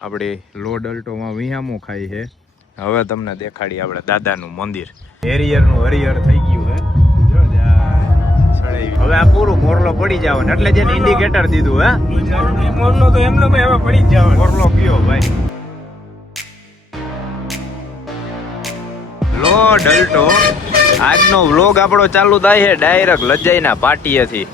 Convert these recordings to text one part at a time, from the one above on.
આપણી લોડ અલ્ટોમાં વિહામો ખાઈ છે. હવે તમને દેખાડી આપણે દાદાનું મંદિર. હેરિયરનું હરિયર થઈ ગયું હે. જો હવે આ પૂરું મોરલો પડી જવાનું એટલે જેને ઇન્ડિકેટર દીધું હે મોરલો તો એમને હવે પડી જ જવાનો. મોરલો કયો ભાઈ લોડ અલ્ટો. આજનો વ્લોગ આપણો ચાલુ થાય છે ડાયરેક્ટ લજ્જાઈના પાટીએથી.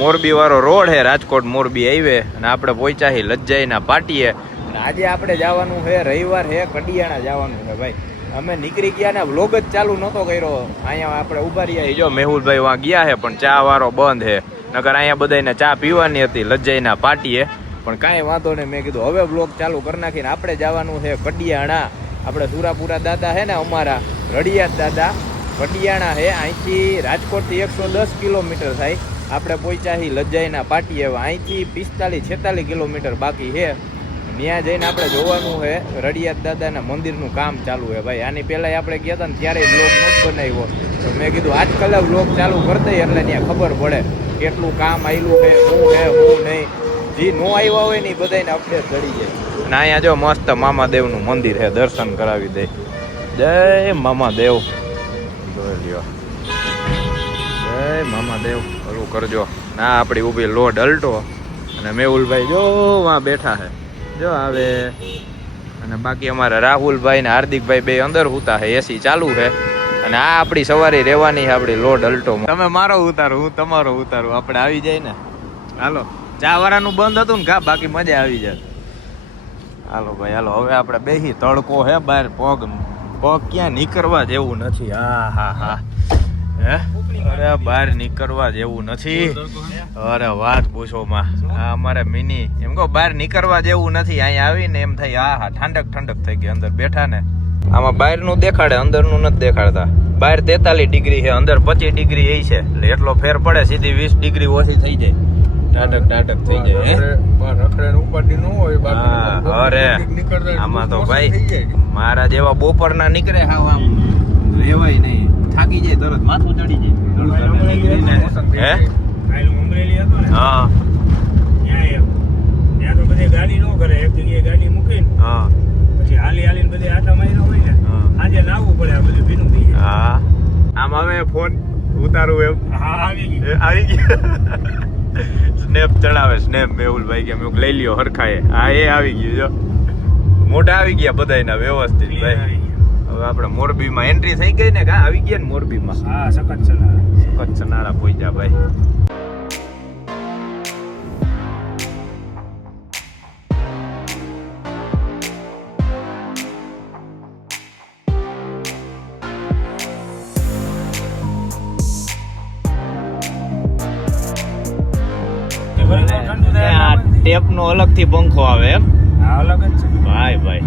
મોરબી વાળો રોડ છે, રાજકોટ મોરબી હાઈવે, અને આપણે પહોંચ્યા છીએ લજ્જાઈના પાટીએ. અને આજે આપણે જવાનું છે, રવિવાર છે, કડિયાણા જવાનું છે ભાઈ. અમે નીકળી ગયા ને વ્લોગ જ ચાલુ નહોતો કર્યો. અહીંયા આપણે ઉભા રહ્યા. જો મેહુલભાઈ વાં ગયા છે પણ ચા વાળો બંધ છે. નકર અહીંયા બધાને ચા પીવાની હતી લજ્જાઈના પાટીએ, પણ કાંઈ વાંધો નહીં. મેં કીધું હવે વ્લોગ ચાલુ કરી નાખીને આપણે જવાનું છે કડિયાણા. આપણે સુરાપુરા દાદા છે ને અમારા રડિયાત દાદા, કડિયાણા છે. અહીંથી રાજકોટથી 110 કિલોમીટર થાય. આપણે પહોંચ્યા છીએ લજ્જાઈના પાટીએ. અહીંથી 45-46 કિલોમીટર બાકી છે. ત્યાં જઈને આપણે જોવાનું છે રડિયાત દાદાના મંદિરનું કામ ચાલુ છે ભાઈ. આની પહેલાં આપણે ગયા હતા ને ત્યારે બ્લોગ નહોતો બનાવ્યો, તો મેં કીધું આજકાલ બ્લોગ ચાલુ કરી દઈએ એટલે ત્યાં ખબર પડે કેટલું કામ આવેલું છે, શું છે શું નહીં. જે નો આવ્યા હોય ને એ બધાને અપડેટ કરી જાય. અને અહીંયા જો મસ્ત મામાદેવનું મંદિર છે, દર્શન કરાવી દે. જય મામાદેવ. જોઈ લ્યો, જય મામાદેવ. હરું કરજો. ના આપણી ઊભી લોડ અલ્ટો અને મેહુલભાઈ જો વાં બેઠા છે, જો આવે. અને બાકી અમારા રાહુલભાઈ ને હાર્દિકભાઈ બે અંદર હુતા છે, એસી ચાલુ છે. અને આ આપણી સવારી રહેવાની છે આપણી લોડ અલ્ટો. તમે મારો ઉતારો, હું તમારો ઉતારું, આપણે આવી જાય ને. હાલો, ચા વાળાનું બંધ હતું ને ઘા, બાકી મજા આવી જાય. હાલો ભાઈ હાલો, હવે આપણે બેસી. તડકો હે બહાર, પગ ક્યાં નીકળવા જેવું નથી. હા હા હા હે, અરે બહાર નીકળવા જેવું નથી. અરે વાત પૂછો માં. આ અમારે મિની એમ કહો બહાર નીકળવા જેવું નથી. અહીંયા આવીને એમ થાય હા હા ઠંડક ઠંડક થઈ ગઈ. અંદર બેઠા ને આમાં બહારનું દેખાડે, અંદરનું નથી દેખાડતા. બહાર 43 ડિગ્રી છે, અંદર 25 ડિગ્રી એ છે, એટલે એટલો ફેર પડે. સીધી 20 ડિગ્રી ઓછી થઈ જાય, ટાટક ટાટક થઈ જાય. અરે આમાં તો ભાઈ મારા જેવા બપોરના નીકળે હાવ આમ રેવાય નહીં, થાકી જાય તરત, માથું ચડી જાય. હે અમરેલી હતો ને, હા ત્યાં તો બધી ગાડી નો કરે. એક જગ્યાએ ગાડી મૂકીને હા પછી હાલીને બધી આટા માર્યા હોય ને, આજે લાવવું પડે. આ બધું ભીનું થઈ જાય. હા આમ હવે ફોન ઉતારું એમ. હા આવી ગયું, આવી ગયો. સ્નેપ ચડાવે, સ્નેપ મેહુલભાઈ કે મેં લઈ લ્યો હરખાએ. હા એ આવી ગયું. જો મોઢા આવી ગયા બધાયના વ્યવસ્થિત ભાઈ. હવે આપણે મોરબીમાં એન્ટ્રી થઈ ગઈ ને. કાં આવી ગયા ને મોરબીમાં? હા સખત સનાળા પહોંચ્યા ભાઈ. ટેપ નો અલગ થી પંખો આવે એમ? અલગ જ છે ભાઈ ભાઈ.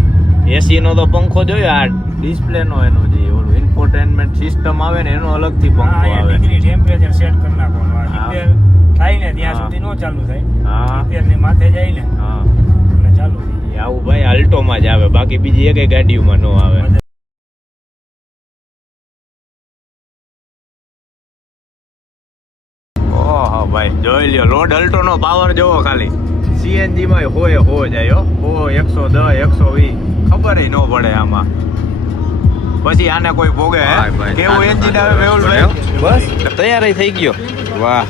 એસી નો તો પંખો જોયો, આ ડિસ્પ્લે નો એનો જે ઓલું ઇન્ફોટેનમેન્ટ સિસ્ટમ આવે ને એનો અલગ થી પંખો આવે. ટેમ્પરેચર સેટ કરી નાખવાનું. થાય ને ત્યાં સુધી નો ચાલુ થાય. હા 70 ની માથે જાય ને હા એટલે ચાલુ થઈ જાય. આવું ભાઈ અલ્ટો માં જ આવે, બાકી બીજી એકેય ગાડીઓમાં નો આવે. ઓહો ભાઈ જોઈ લ્યો, લોડ અલ્ટો નો પાવર જોવો ખાલી. સીએનજી માં હો જાય હો, 110 120 ખબર ન પડે આમાં. પછી આને કોઈ ભોગે કેવું એન્જિન આવે મેહુલભાઈ? બસ તૈયાર થઈ ગયો. વાહ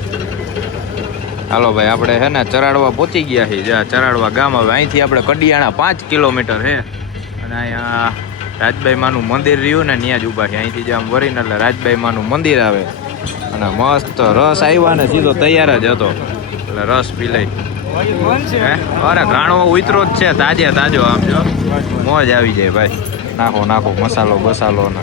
હાલો ભાઈ, આપણે હે ને ચરાડવા પહોંચી ગયા છીએ. જ્યાં ચરાડવા ગામ આવે, અહીંથી આપણે કડિયાણા 5 કિલોમીટર છે. અને અહીંયા રાજભાઈ માનું મંદિર રહ્યું ને, ત્યાં જ ઊભા છે. અહીંથી જે આમ વરીને એટલે રાજભાઈ માનું મંદિર આવે. અને મસ્ત રસ આવ્યા ને સીધો તૈયાર જ હતો, એટલે રસ પી લઈ. અરે ઘાણો ઉતરો જ છે, તાજે તાજો. આમ જો મોજ આવી જાય ભાઈ. નાખો નાખો મસાલો બસાલો ને.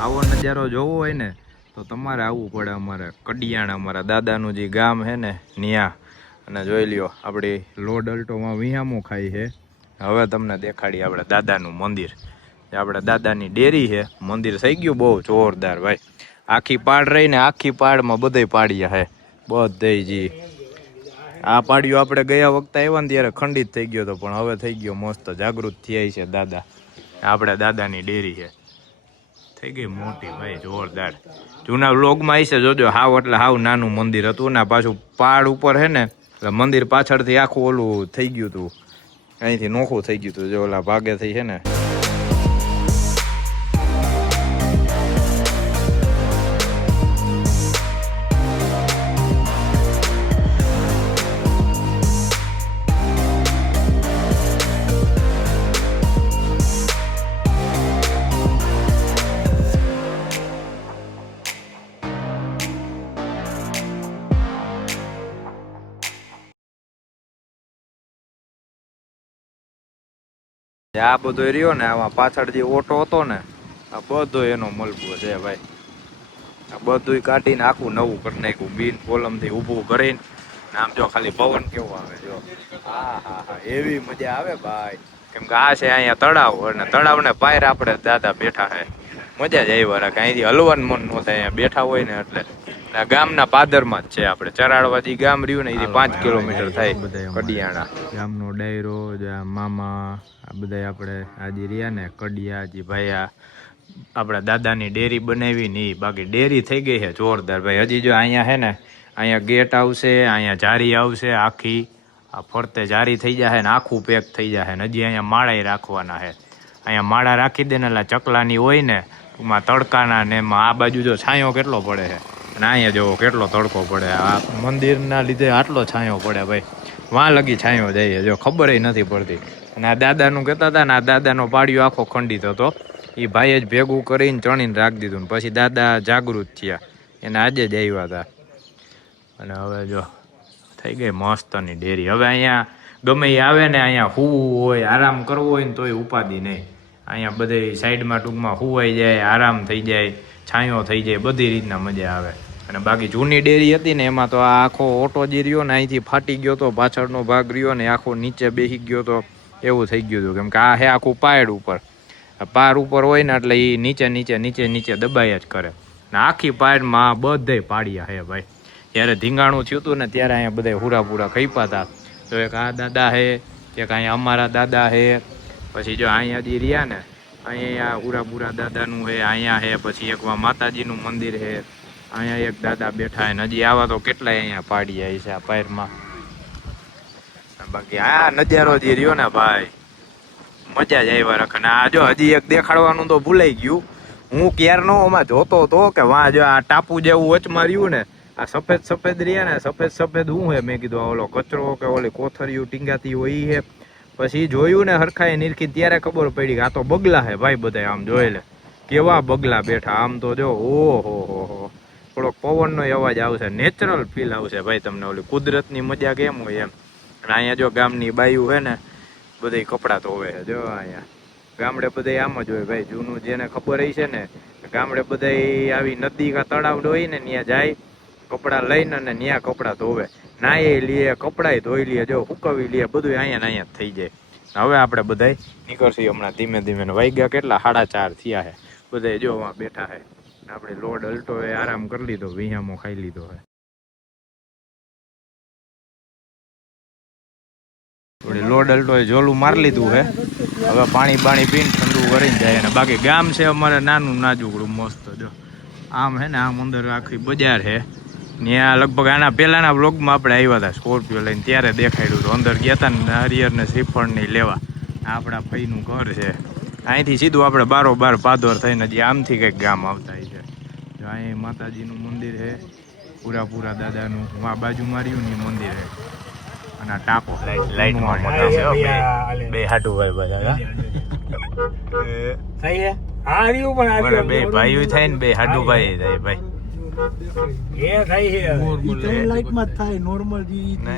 આવો નજારો જોવો હોય ને તો તમારે આવવું પડે અમારે કડિયાણા, અમારા દાદાનું જે ગામ છે ને ન્યા. અને જોઈ લ્યો આપણી લોડ અલ્ટોમાં વિહામો ખાઈ છે. હવે તમને દેખાડી આપણે દાદાનું મંદિર. આપણે દાદાની ડેરી છે, મંદિર થઈ ગયું બહુ જોરદાર ભાઈ. આખી પાડ રહી ને આખી પાડમાં બધે પાડ્યા છે બધે. જી આ પાડ્યો આપણે ગયા વખતે આવ્યા ને ત્યારે ખંડિત થઈ ગયો હતો, પણ હવે થઈ ગયો મસ્ત, જાગૃત થયા છે દાદા. આપણા દાદાની ડેરી છે, થઈ ગઈ મોટી ભાઈ જોરદાર. જૂના વ્લોગમાં હશે જોજો, હાવ એટલે હાવ નાનું મંદિર હતું ને પાછું પહાડ ઉપર છે ને એટલે મંદિર પાછળથી આખું ઓલું થઈ ગયું હતું, અહીંથી નોખું થઈ ગયું હતું, જો ઓલા ભાગેથી છે ને. આ બધો રહ્યો ને આમાં પાછળ જે ઓટો હતો ને આ બધો એનો મલબો છે ભાઈ. આ બધું કાઢીને આખું નવું કરી નાખ્યું, બીન કોલમ થી ઊભું કરીને. આમ જો ખાલી પવન કેવો આવે જો, હા હા હા એવી મજા આવે ભાઈ. કેમ કે આ છે અહીંયા તળાવ, અને તળાવ ને પાયર આપણે દાદા બેઠા છે, મજા જ આવ્યા રાખે. અહીંથી હલવાનું મન ન થાય, અહીંયા બેઠા હોય ને એટલે. ગામના પાદરમાં જ છે, આપણે ચરાડવાથી ગામ રહ્યું ને એથી 5 કિલોમીટર થાય કડિયાણા. ગામનો ડાયરો, મામા આ બધા આપણે આજે રહ્યા ને કડિયાજી ભાઈ, આપણા દાદાની ડેરી બનાવી ને બાકી ડેરી થઈ ગઈ છે જોરદાર ભાઈ. હજી જો અહીંયા છે ને અહીંયા ગેટ આવશે, અહીંયા જારી આવશે આખી, આ ફરતે જારી થઈ જશે ને આખું પેક થઈ જશે ને. હજી અહીંયા માળા રાખવાના છે, અહીંયા માળા રાખી દે ને એટલે ચકલાની હોય ને ટૂંકમાં તડકાના ને એમાં. આ બાજુ જો છાંયો કેટલો પડે છે, અને અહીંયા જો કેટલો તડકો પડે. આ મંદિરના લીધે આટલો છાંયો પડે ભાઈ, વાં લગી છાંયો જાય જો ખબર નથી પડતી. અને આ દાદાનું કહેતા હતા ને, આ દાદાનો પાડ્યો આખો ખંડિત હતો, એ ભાઈએ જ ભેગું કરીને ચણીને રાખી દીધું ને પછી દાદા જાગૃત થયા, એને આજે જ આવ્યા હતા. અને હવે જો થઈ ગઈ મસ્તની ડેરી. હવે અહીંયા ગમે એ આવે ને અહીંયા હુવું હોય, આરામ કરવો હોય ને તોય ઉપાધિ નહીં. અહીંયા બધે સાઈડમાં ટૂંકમાં હુવાઈ જાય, આરામ થઈ જાય, છાંયો થઈ જાય, બધી રીતના મજા આવે. અને બાકી જૂની ડેરી હતી ને એમાં તો આ આખો ઓટો જે રહ્યો ને અહીંથી ફાટી ગયો તો, પાછળનો ભાગ રહ્યો ને આખો નીચે બેસી ગયો તો, એવું થઈ ગયું હતું. કેમ કે આ હે આખું પાયડ ઉપર, પાર ઉપર હોય ને એટલે એ નીચે નીચે નીચે નીચે દબાયા જ કરે ને. આખી પાયડમાં બધે પાડ્યા હે ભાઈ. જ્યારે ધીંગાણું થયું હતું ને ત્યારે અહીંયા બધા હુરાપુરા કઈપા હતા. તો એક આ દાદા હે, એક અહીંયા અમારા દાદા હે, પછી જો અહીંયા જે રહ્યા ને અહીંયા હુરાપુરા દાદાનું હે, અહીંયા હે, પછી એક માતાજીનું મંદિર હે, અહીંયા એક દાદા બેઠા હે. હજી આવા તો કેટલાય અહીંયા પાડ્યા છે આ પાયરમાં. બાકી આ નજારો જે રહ્યો ને ભાઈ મજા જ આવ્યા રાખે. ને આ જો હજી એક દેખાડવાનું તો ભૂલાઈ ગયું, હું ક્યારનો આમાં જોતો હતો કે વાં જો આ ટાપુ જેવું વચમાં રહ્યું ને, આ સફેદ સફેદ રહ્યા ને, સફેદ સફેદ હું હે. મેં કીધું ઓલો કચરો કે ઓલી કોથરીઓ ટીંગાતી હોય ઈ હે. પછી જોયું ને હરખાએ નીરખી ત્યારે ખબર પડી કે આ તો બગલા હે ભાઈ. બધા આમ જોઈ લે કેવા બગલા બેઠા, આમ તો જો ઓહો હો, થોડોક પવનનો અવાજ આવશે, નેચરલ ફીલ આવશે ભાઈ તમને, ઓલી કુદરતની મજા કેમ હોય એમ. અને અહીંયા જો ગામની બાયું હે ને બધા કપડાં ધોવે છે જો. અહીંયા ગામડે બધા આમ જ હોય ભાઈ, જૂનું જેને ખબર હશે ને, ગામડે બધા આવી નદી કા તળાવ હોય ને ત્યાં જાય કપડાં લઈને અને ત્યાં કપડાં ધોવે, નાય લે, કપડાય ધોઈ લે, જો હુકવી લે, બધું અહીંયા ને અહીંયા જ થઈ જાય. હવે આપણે બધા નીકળશું હમણાં ધીમે ધીમે. વાગ્યા કેટલા 4:30 થયા છે. બધા જો બેઠા છે, આપણે લોડ અલ્ટો એ આરામ કરી લીધો, વિહામો ખાઈ લીધો છે. લોડ અલ્ટો એ જોલું મારી લીધું છે, હવે પાણી બાણી પીને ઠંડુ કરીને જાય. અને બાકી ગામ છે અમારે નાનું નાજુકડું મસ્ત જો. આમ હે ને આમ અંદર આખી બજાર છે. ત્યાં લગભગ આના પહેલાના બ્લોગમાં આપણે આવ્યા હતા સ્કોર્પિયો લઈને, ત્યારે દેખાડ્યું હતું. અંદર ગયા હતા ને હરિયર ને શ્રીફળ ને લેવા. આપણા ફઈનું ઘર છે, અહીંથી સીધું આપણે બારોબાર પાદોર થઈને હજી આમથી કંઈક ગામ આવતા છે. જો અહીં માતાજીનું મંદિર છે, પૂરા દાદાનું આ બાજુ માર્યું ને મંદિર છે. અને આ ટાંકો લાઈટમાં બે હાટુ ભાઈ બધા બે ભાઈઓ થાય ને, બે હાટુ ભાઈ થાય ભાઈ. એ થાય છે ઈ ત્રણ લાઈટ માં થાય નોર્મલ જી ને,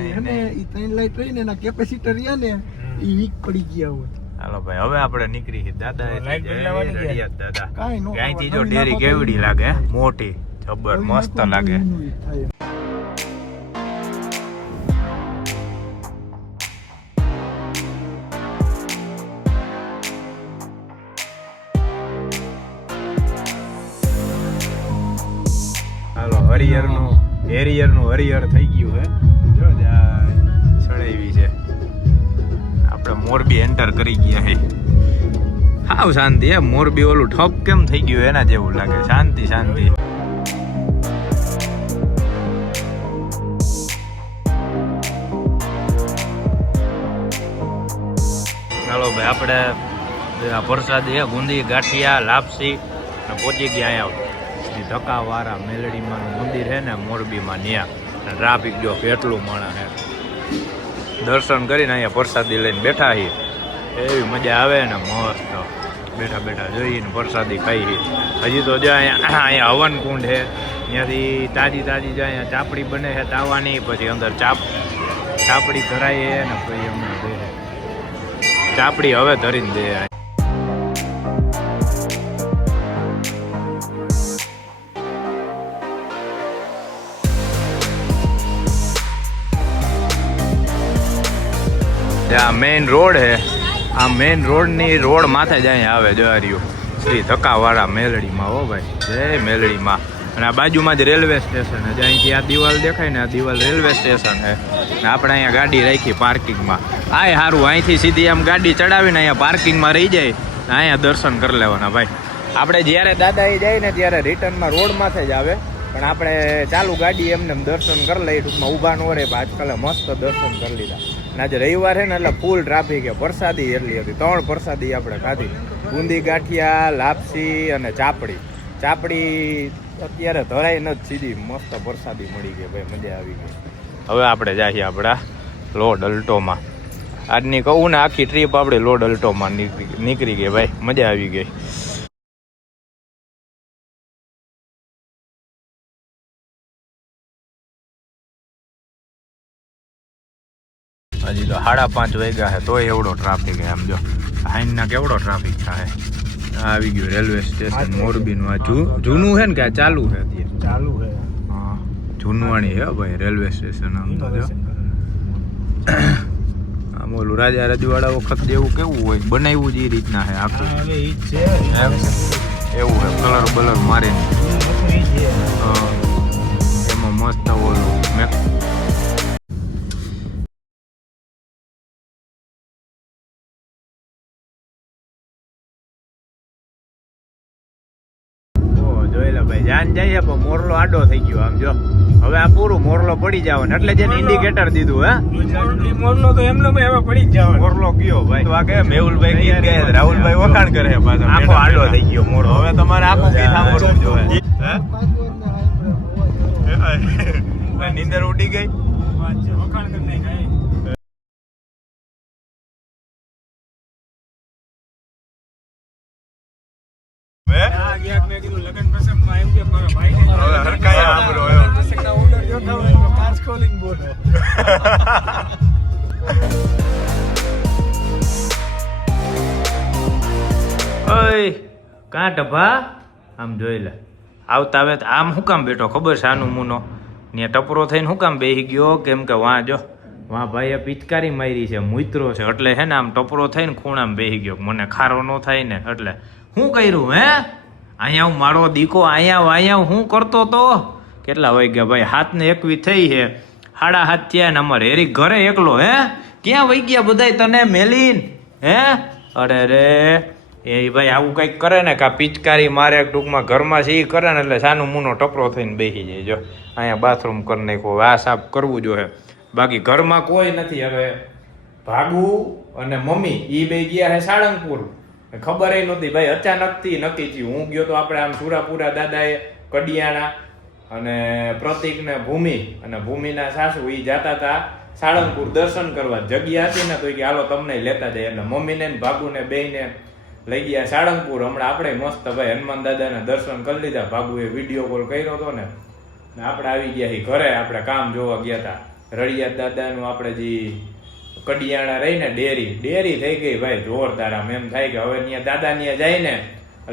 ઈ ત્રણ લાઈટ હોય ને એના કેપેસિટર રહ્યા ને ઈ વીક પડી ગયા હોય. હાલો ભાઈ હવે આપણે નીકળી છીએ. દાદા રડિયાત દાદા કાઈ નો અહીંથી જો ડેરી કેવડી લાગે, મોટી જબર મસ્ત લાગે. હરિયર થઈ ગયું હે જો, ચડાવી છે. આપણે મોરબી એન્ટર કરી ગયા હે. હાવ શાંતિ હે. મોરબી ઓલું ઠપ કેમ થઈ ગયું એના જેવું લાગે. શાંતિ શાંતિ. ચાલો ભાઈ આપણે આ પ્રસાદી હે ગુંદી ગાંઠિયા લાપસી ને પહોંચી ગયા અહીંયા ધક્કાવાળા મેલડીમાંનું મંદિર છે ને મોરબીમાં ત્યાં ટ્રાફિક જો કેટલું માણસ છે. દર્શન કરીને અહીંયા પ્રસાદી લઈને બેઠા છીએ. એવી મજા આવે ને મસ્ત બેઠા બેઠા જોઈને પ્રસાદી ખાઈ. હજી તો જો અહીંયા હવન કુંડ છે ત્યાંથી તાજી તાજી જો અહીંયા ચાપડી બને છે તાવાની. પછી અંદર ચાપડી ધરાય ને પછી અમને દે ચાપડી હવે ધરીને દે. આ મેઇન રોડ છે. આ મેઇન રોડની રોડ માથે જ અહીંયા આવે જવારીઓ શ્રી ધક્કાવાળા મેલડીમાં. હો ભાઈ જય મેલડીમાં. અને આ બાજુમાં જ રેલવે સ્ટેશન છે. અહીંથી આ દિવાલ દેખાય ને આ દિવાલ રેલવે સ્ટેશન છે. ને આપણે અહીંયા ગાડી રાખી પાર્કિંગમાં. આ સારું અહીંથી સીધી આમ ગાડી ચડાવીને અહીંયા પાર્કિંગમાં રહી જાય ને અહીંયા દર્શન કરી લેવાના ભાઈ. આપણે જ્યારે દાદાએ જાય ને ત્યારે રિટર્નમાં રોડ માથે જ આવે પણ આપણે ચાલુ ગાડી એમને દર્શન કરી લઈએ. ટૂંકમાં ઊભા ન રહે. આજકાલ મસ્ત દર્શન કરી લીધા. અને આજે રવિવાર છે ને એટલે ફૂલ ટ્રાફિક છે. પ્રસાદી એટલી હતી 3 પ્રસાદી આપણે ખાધી. બુંદી ગાંઠિયા લાપસી અને ચાપડી. અત્યારે ધરાઈ નથી સીધી મસ્ત પ્રસાદી મળી ગઈ ભાઈ. મજા આવી ગઈ. હવે આપણે જઈએ આપણા લોડ અલ્ટોમાં. આજની કહું ને આખી ટ્રીપ આપણે લોડ અલ્ટોમાં નીકળી ગઈ ભાઈ. મજા આવી ગઈ. હજી તો 5:30 વાગ્યા છે તોય એવડો ટ્રાફિક છે. આમ જો હાઈનના કેવડો ટ્રાફિક થાય. આવી ગયું રેલવે સ્ટેશન મોરબીનું. આ જૂનું છે ને કે ચાલુ છે અત્યારે? ચાલુ છે. હા જૂનવાણી છે ભાઈ રેલવે સ્ટેશન. આમ તો જો આમ ઓલું રાજા રજવાડા વખત જેવું કેવું હોય બનાવ્યું જ એ રીતના છે આખું. હવે ઈ જ છે. એવું છે કલર બલર મારીને. એમાં મસ્ત ઓલું ભાઈ જાન જઈએ પણ મોરલો આડો થઈ ગયો. આમ જો હવે આ પૂરું મોરલો પડી જવાનો એટલે જેને ઇન્ડિકેટર દીધું. હે મોરલો તો એમને હવે પડી જ જવાનો. મોરલો ગયો ભાઈ. તો આ કે મેહુલભાઈ ગીત ગાય રાહુલભાઈ વખાણ કરે પાછો. આખો આડો થઈ ગયો મોરલો. હવે તમારે આખું ગીત સાંભળવું જોઈએ. હે નીંદર ઉડી ગઈ. વખાણ કરી નાખાય. લગન પ્રસંગમાં એમ કે મારા ભાઈ હવે હરકાય સાંભળો પ્રસંગના ઓર્ડર જોતા હોય તો કાર્સ કોલિંગ બોલો. ઓય કાં ટભા આમ જોઈ લે. આવતા આવે આમ શું કામ બેઠો ખબર છે? આનું મુનો ને ટપરો થઈને શું કામ બેસી ગયો? કેમ કે વાં જો વાં ભાઈએ પિચકારી મારી છે મુઈત્રો છે એટલે છે ને આમ ટપરો થઈને ખૂણામાં બેસી ગયો. મને ખારો ન થાય ને એટલે શું કર્યું? હે અહીંયા હું મારો દીકો અહીંયા હું કરતો તો. કેટલા વાગ્યા ભાઈ? 7:21 થઈ છે. 7:30 થયા ને અમારે હેરી ઘરે એકલો. હે ક્યાં વહી ગયા બધાય તને મેલીન? હે અરે રે એ ભાઈ આવું કંઈક કરે ને કા પિચકારી મારે ટૂંકમાં ઘરમાં છે એ કરે ને એટલે સાનું મૂનો ટપરો થઈને બેસી જાય. જો અહીંયા બાથરૂમ કરી નાખો. આ સાફ કરવું જોઈએ. બાકી ઘરમાં કોઈ નથી. હવે ભાગુ અને મમ્મી એ બે ગયા છે સાળંગપુર. ખબર નહોતી ભાઈ. અચાનકથી નક્કી થયું. હું ગયો તો આપણે આમ સુરાપુરા દાદાએ કડિયાણા અને પ્રતિક ને ભૂમિ અને ભૂમિના સાસુ એ જતા હતા સાળંગપુર દર્શન કરવા. જગ્યા હતી ને તો કે હાલો તમને લેતા જાય એટલે મમ્મીને ભાગુને બેયને લઈ ગયા સાળંગપુર. હમણાં આપણે મસ્ત ભાઈ હનુમાન દાદાના દર્શન કરી લીધા. ભાગુએ વિડીયો કોલ કર્યો હતો ને આપણે આવી ગયા ઘરે. આપણે કામ જોવા ગયા હતા રળિયાત દાદાનું. આપણે જે કડિયાણા રહીને ડેરી થઈ ગઈ ભાઈ જોરદાર. આમ એમ થાય કે હવે ત્યાં દાદા ત્યાં જાય ને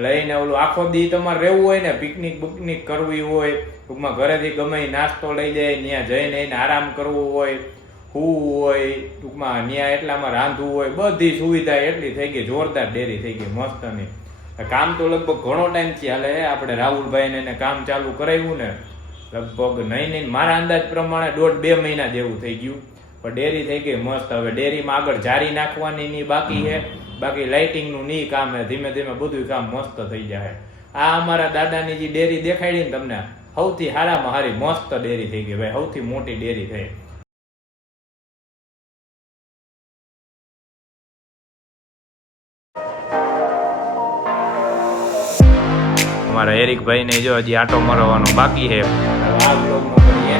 લઈને ઓલું આખો દી તમારે રહેવું હોય ને પિકનિક કરવી હોય ટૂંકમાં ઘરેથી ગમે નાસ્તો લઈ જાય ત્યાં જઈને એને આરામ કરવો હોય સૂવું હોય ટૂંકમાં ત્યાં એટલામાં રાંધવું હોય બધી સુવિધા એટલી થઈ ગઈ. જોરદાર ડેરી થઈ ગઈ મસ્તની. કામ તો લગભગ ઘણો ટાઈમથી હાલે. આપણે રાહુલભાઈને એને કામ ચાલુ કરાવ્યું ને લગભગ નહીં મારા અંદાજ પ્રમાણે 1.5-2 મહિના જેવું થઈ ગયું. પણ ડેરી થઈ ગઈ મસ્ત. હવે ડેરીમાં આગળ જારી નાખવાની બાકી છે બાકી લાઇટિંગનું નહીં કામ હે, ધીમે ધીમે બધું કામ મસ્ત થઈ જાય. આ અમારા દાદાની જે ડેરી દેખાડી ને તમને, સૌથી સારામાં સારી મસ્ત ડેરી થઈ ગઈ ભાઈ, સૌથી મોટી ડેરી થઈ. અમારા એરિકભાઈ ને જો હજી આટો મારવાનો બાકી છે. આ બ્લોગનો કરીએ.